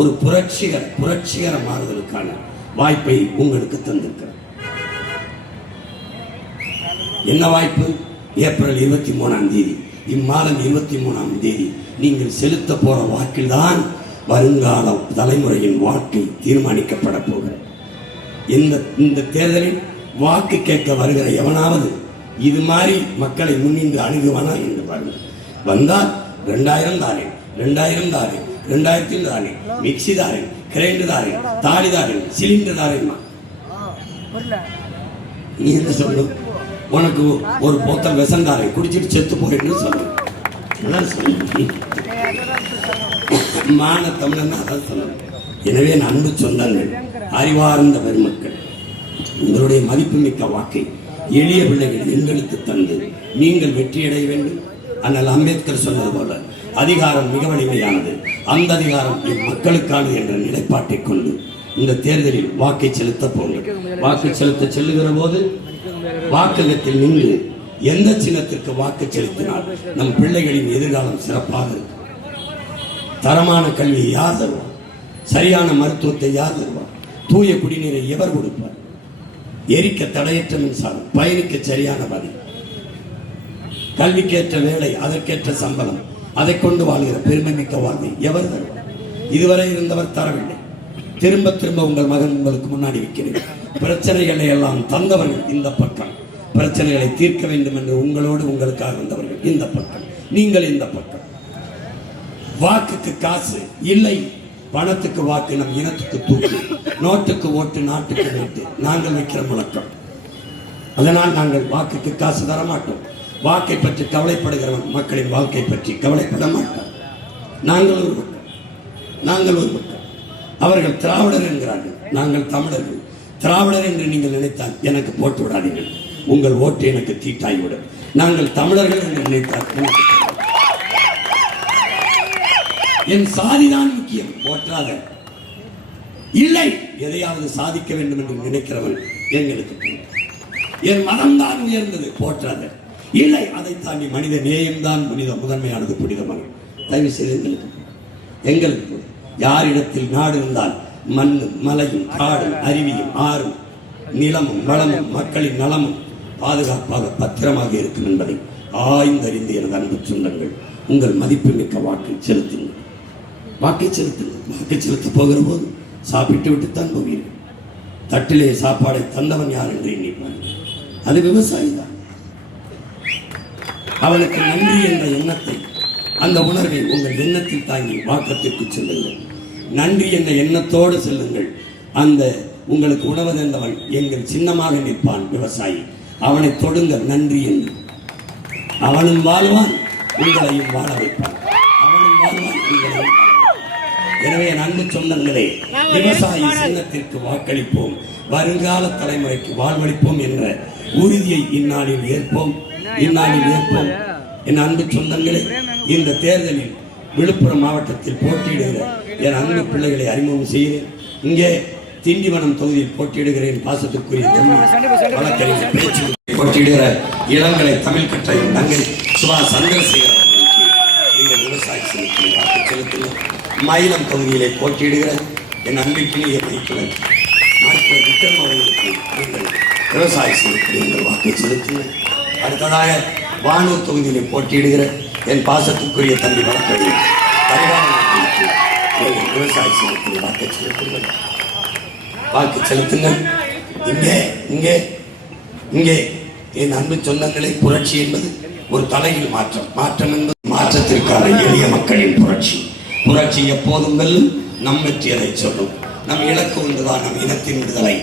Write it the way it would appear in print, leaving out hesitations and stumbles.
ஒரு புரட்சிகர மாறுதலுக்கான வாய்ப்பை உங்களுக்கு தந்திருக்கிறார். என்ன வாய்ப்பு? ஏப்ரல் 23ஆம் தேதி, இம்மாதம் 23ஆம் தேதி நீங்கள் செலுத்த போற வாக்கில்தான் வருங்கால தலைமுறையின் வாழ்க்கை தீர்மானிக்கப்பட போகிறது. இந்த தேர்தலில் வாக்கு கேட்க வருகிற எவனாவது இது மாதிரி மக்களை முன்னின்று அணுகுவானா என்று பாருங்கள். வந்தால் 2000 தாரேன், 2000 தாரேன், 2000 தாரேன், மிக்சி தாரேன், கிரைண்டர் தாரேன், தாடி தாரேன், சிலிண்டர் தாரேன். நீ என்ன சொல்லு? உனக்கு ஒரு போத்தல் விஷம் தாரேன், குடிச்சிட்டு செத்து போயிட்டு சொல்லு. மான தமிழன் அதான் சொல்லணும். எனவே அன்பு சொந்தங்கள், அறிவார்ந்த பெருமக்கள், உங்களுடைய மதிப்புமிக்க வாக்கை எளிய பிள்ளைகள் எங்களுக்கு தந்து நீங்கள் வெற்றியடைய வேண்டும். அண்ணல் அம்பேத்கர் சொன்னது போல அதிகாரம் மிக வலிமையானது, அந்த அதிகாரம் மக்களுக்கானது என்ற நிலைப்பாட்டை கொண்டு இந்த தேர்தலில் வாக்கை செலுத்த போங்கள். வாக்கு செலுத்த செல்லுகிற போது வாக்ககத்தில் நின்று எந்த சின்னத்திற்கு வாக்கு செலுத்தினால் நம் பிள்ளைகளின் எதிர்காலம் சிறப்பாக இருக்கும். தரமான கல்வியை யார் தருவார்? சரியான மருத்துவத்தை யார் தருவார்? தூய குடிநீரை எவர் கொடுப்பார்? எரிக்க தடையற்ற மின்சாரம், பயணிக்க சரியான பதில், கல்விக்கேற்ற வேலை, அதற்கேற்ற சம்பளம், அதை கொண்டு வாழ்கிற பெருமைமிக்க வாழ்வை எவர் தருவார்? இதுவரை இருந்தவர் தரவில்லை. திரும்ப திரும்ப உங்கள் மகன் உங்களுக்கு முன்னாடி வைக்கிறேன். பிரச்சனைகளை எல்லாம் தந்தவர்கள் இந்த பக்கம், பிரச்சனைகளை தீர்க்க வேண்டும் என்று உங்களோடு உங்களுக்காக வந்தவர்கள் இந்த பக்கம், நீங்கள் இந்த பக்கம். வாக்குக்கு காசு இல்லை, பணத்துக்கு வாக்கு நம் இனத்துக்கு தூக்கு, நோட்டுக்கு ஓட்டு, நாட்டுக்கு நோட்டு நாங்கள் வைக்கிற முழக்கம். அதனால் நாங்கள் வாக்குக்கு காசு தர மாட்டோம். வாக்கை பற்றி கவலைப்படுகிறவன் மக்களின் வாழ்க்கை பற்றி கவலைப்பட மாட்டோம். நாங்கள் ஒரு பக்கம், அவர்கள் திராவிடர் என்கிறார்கள், நாங்கள் தமிழர்கள். திராவிடர் என்று நீங்கள் நினைத்தால் எனக்கு போட்டு விடாதீர்கள், உங்கள் ஓட்டு எனக்கு தீட்டாய்விடும். நாங்கள் தமிழர்கள் என்று நினைத்தால் எனக்கு என் சாதிதான் முக்கியம், போற்றாத இல்லை. எதையாவது சாதிக்க வேண்டும் என்று நினைக்கிறவன் எங்களுக்கு என் மதம்தான் உயர்ந்தது, போற்றாத இல்லை. அதை தாண்டி மனித நேயம்தான் முதன்மையானது, புனிதமான. தயவு செய்து எங்களுக்கு யாரிடத்தில் நாடு இருந்தால் மண்ணும் மலையும் காடும் அருவியும் ஆறும் நிலமும் வளமும் மக்களின் நலமும் பாதுகாப்பாக பத்திரமாக இருக்கும் என்பதை ஆய்ந்தறிந்து எனது அன்பு சொந்தங்கள், உங்கள் மதிப்புமிக்க வாக்கை செலுத்துங்கள். வாக்கை செலுத்த போகிற போது சாப்பிட்டு விட்டுத்தான் போவீர்கள். தட்டிலே சாப்பாடை தந்தவன் யார் என்று எண்ணிப்பான், அது விவசாயி தான். அவனுக்கு நன்றி என்ற எண்ணத்தை, அந்த உணர்வை உங்கள் எண்ணத்தில் தாங்கி வாக்கத்திற்கு செல்லுங்கள். நன்றி என்ற எண்ணத்தோடு செல்லுங்கள். அந்த உங்களுக்கு உணவு தந்தவன் எங்கள் சின்னமாக நிற்பான் விவசாயி, அவனை தொடுங்கள் நன்றி என்று. அவனும் வாழ்வான், உங்களையும் வாழ வைப்பான். அவனும் வாழ்வான், உங்களையும். எனவே அன்பு சொந்தங்களே, விவசாயி சின்னத்திற்கு வாக்களிப்போம், வருங்கால தலைமுறைக்கு வாழ்வளிப்போம் என்ற உறுதியை இந்நாளில் ஏற்போம். என் அன்பு சொந்தங்களே, இந்த தேர்தலில் விழுப்புரம் மாவட்டத்தில் போட்டியிடுகிற என் அன்பு பிள்ளைகளை அறிமுகம் செய்கிறேன். இங்கே திண்டிவனம் தொகுதியில் போட்டியிடுகிறேன். பாசத்துக்குரிய வழக்கறிஞர் பேச்சு போட்டியிடுகிற இளங்கலை தமிழ் கற்ற என் தங்கை சுபா சந்திரசேகர் நீங்கள் விவசாய சின்னத்தில் வாக்கு செலுத்துங்கள். மயிலம் தொகுதியிலே போட்டியிடுகிற என் அன்பிற்கிலேயே மைத்துடன் மருத்துவர் விக்ரம் அவர்களுக்கு நீங்கள் விவசாய சின்னத்தில் நீங்கள் வாக்கு செலுத்துங்கள். அடுத்ததாக வானூர் தொகுதியிலே போட்டியிடுகிற என் பாசத்துக்குரிய தம்பி வழக்கறிஞர் விவசாய சின்னத்தில் வாக்கு செலுத்துங்கள். இங்கே என் அன்பு சொந்தங்களை, புரட்சி என்பது ஒரு தலையில் மாற்றம் என்பது மாற்றத்திற்கான எளிய மக்களின் புரட்சி எப்போதும் வெல்லும். நம் வெற்றி அதை சொல்லும். நம் இலக்கு ஒன்றுதான், நம் இனத்தின் விடுதலை.